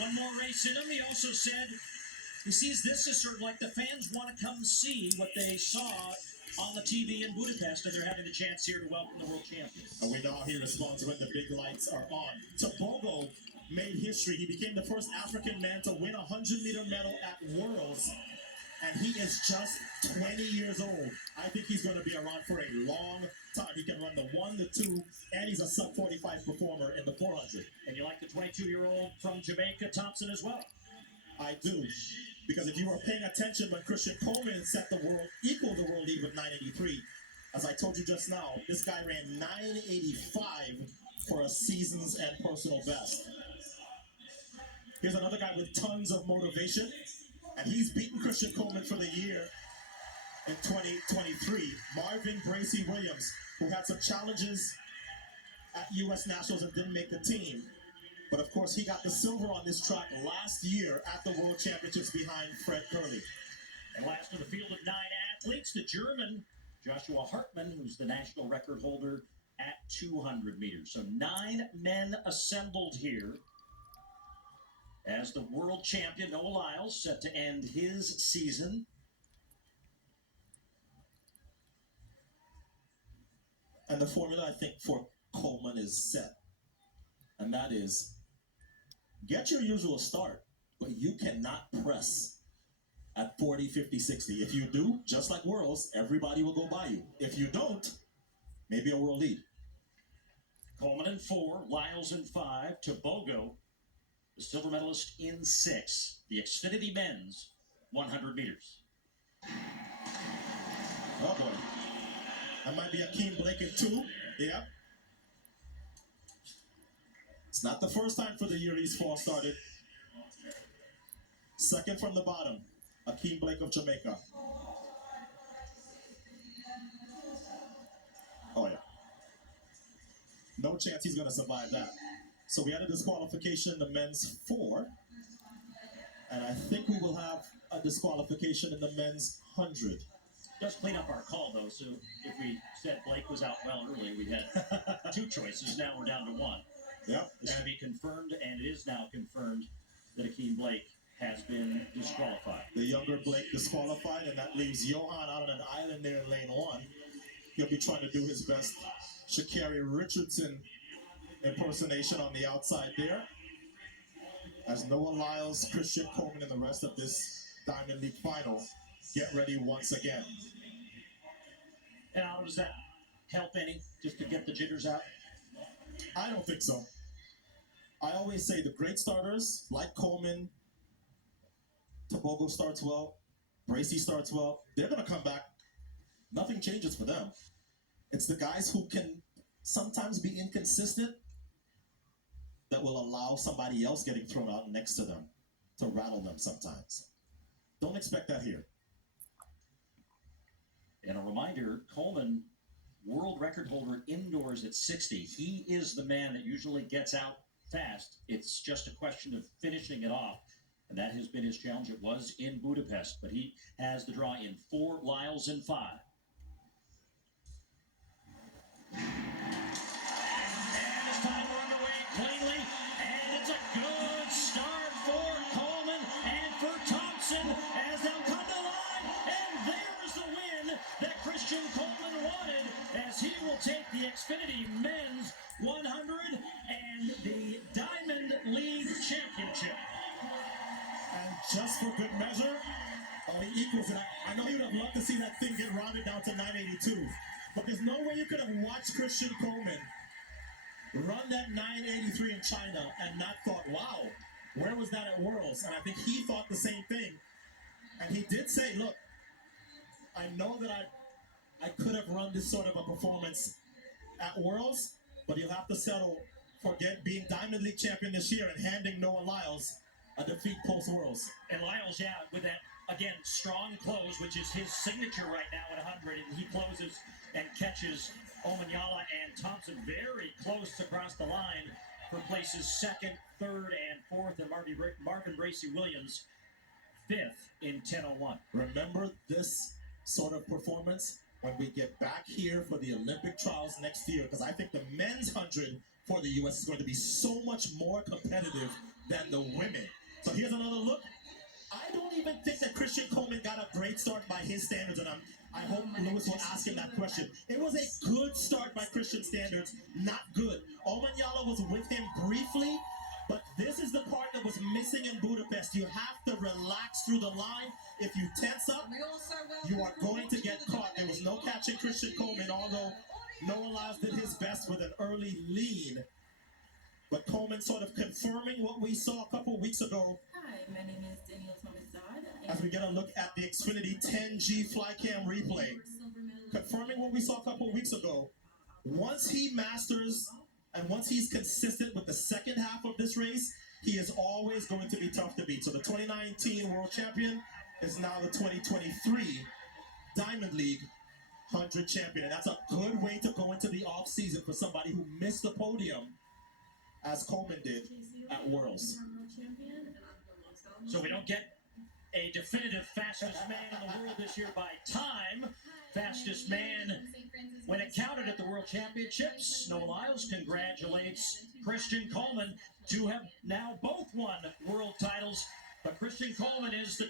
one more race in him. He also said he sees this as sort of like the fans want to come see what they saw on the TV in Budapest, and they're having the chance here to welcome the world champion. And we know how he responds when the big lights are on. Tobogo made history. He became the first African man to win a 100-meter medal at Worlds, and he is just 20 years old. I think he's going to be around for a long time. He can run the 1, the 2, and he's a sub-45 performer in the 400. And you like the 22-year-old from Jamaica, Thompson, as well? I do. Because if you were paying attention when Christian Coleman set the world, equaled the world lead with 983, as I told you just now, this guy ran 985 for a season's and personal best. Here's another guy with tons of motivation, and he's beaten Christian Coleman for the year in 2023. Marvin Bracy Williams, who had some challenges at U.S. Nationals and didn't make the team. But of course, he got the silver on this track last year at the World Championships behind Fred Curley. And last of the field of 9 athletes, the German Joshua Hartmann, who's the national record holder at 200 meters. So 9 men assembled here as the world champion. Noah Lyles set to end his season. And the formula, I think, for Coleman is set. And that is, get your usual start, but you cannot press at 40, 50, 60. If you do, just like Worlds, everybody will go by you. If you don't, maybe a world lead. Coleman in 4, Lyles in 5, Tobogo, the silver medalist in 6. The Xfinity men's 100 meters. Oh boy. That might be Akeem Blake in 2. Yeah. It's not the first time for the year he's false started. Second from the bottom, Akeem Blake of Jamaica. Oh yeah. No chance he's going to survive that. So we had a disqualification in the men's 4. And I think we will have a disqualification in the men's 100. Just clean up our call, though. So if we said Blake was out well early, we had 2 choices. Now we're down to 1. Yep. It's going to be confirmed, and it is now confirmed that Akeem Blake has been disqualified. The younger Blake disqualified, and that leaves Johan out on an island there in lane 1. He'll be trying to do his best Sha'Carri Richardson impersonation on the outside there. As Noah Lyles, Christian Coleman, and the rest of this Diamond League final get ready once again. And how does that help any, just to get the jitters out? I don't think so. I always say the great starters, like Coleman, Tobogo starts well, Bracy starts well, they're going to come back. Nothing changes for them. It's the guys who can sometimes be inconsistent that will allow somebody else getting thrown out next to them to rattle them sometimes. Don't expect that here. And a reminder, Coleman, world record holder indoors at 60. He is the man that usually gets out fast. It's just a question of finishing it off. And that has been his challenge. It was in Budapest, but he has the draw in 4, Lyles in 5. And his time underway cleanly. And it's a good start for Coleman and for Thompson as they'll come to line. And there's the win that Christian Coleman wanted as he will take the Xfinity Men's 100 and the Diamond League Championship. And just for good measure, he equals it. I know you'd have loved to see that thing get rounded down to 982. But there's no way you could have watched Christian Coleman run that 983 in China and not thought, wow, where was that at Worlds? And I think he thought the same thing. And he did say, look, I know that I could have run this sort of a performance at Worlds, but you'll have to settle for being Diamond League champion this year and handing Noah Lyles a defeat post-Worlds. And Lyles, yeah, with that, again, strong close, which is his signature right now at 100, and he closes and catches Omanyala and Thompson very close across the line for places 2nd, 3rd, and 4th, and Marvin Bracy Williams 5th in 10:01. Remember this sort of performance when we get back here for the Olympic trials next year, because I think the men's 100 for the U.S. is going to be so much more competitive than the women. So here's another look. I don't even think that Christian Coleman got a great start by his standards, and I hope Lewis will ask him that question. It was a good start by Christian standards, not good. Omanyala was with him briefly, but this is the part that was missing in Budapest. You have to relax through the line. If you tense up, you are going to get caught. There was no catching Christian Coleman, although Noah Lyles did his best with an early lead. But Coleman sort of confirming what we saw a couple weeks ago. Hi, my name is Danielle Thomas-Dodd. As we get a look at the Xfinity 10G Flycam replay, confirming what we saw a couple weeks ago. Once he masters and once he's consistent with the second half of this race, he is always going to be tough to beat. So the 2019 world champion is now the 2023 Diamond League 100 champion. And that's a good way to go into the off season for somebody who missed the podium, as Coleman did at Worlds. So we don't get a definitive fastest man in the world this year by time. Fastest man when it counted at the World Championships. Noah Lyles congratulates Christian Coleman to have now both won world titles. But Christian Coleman is the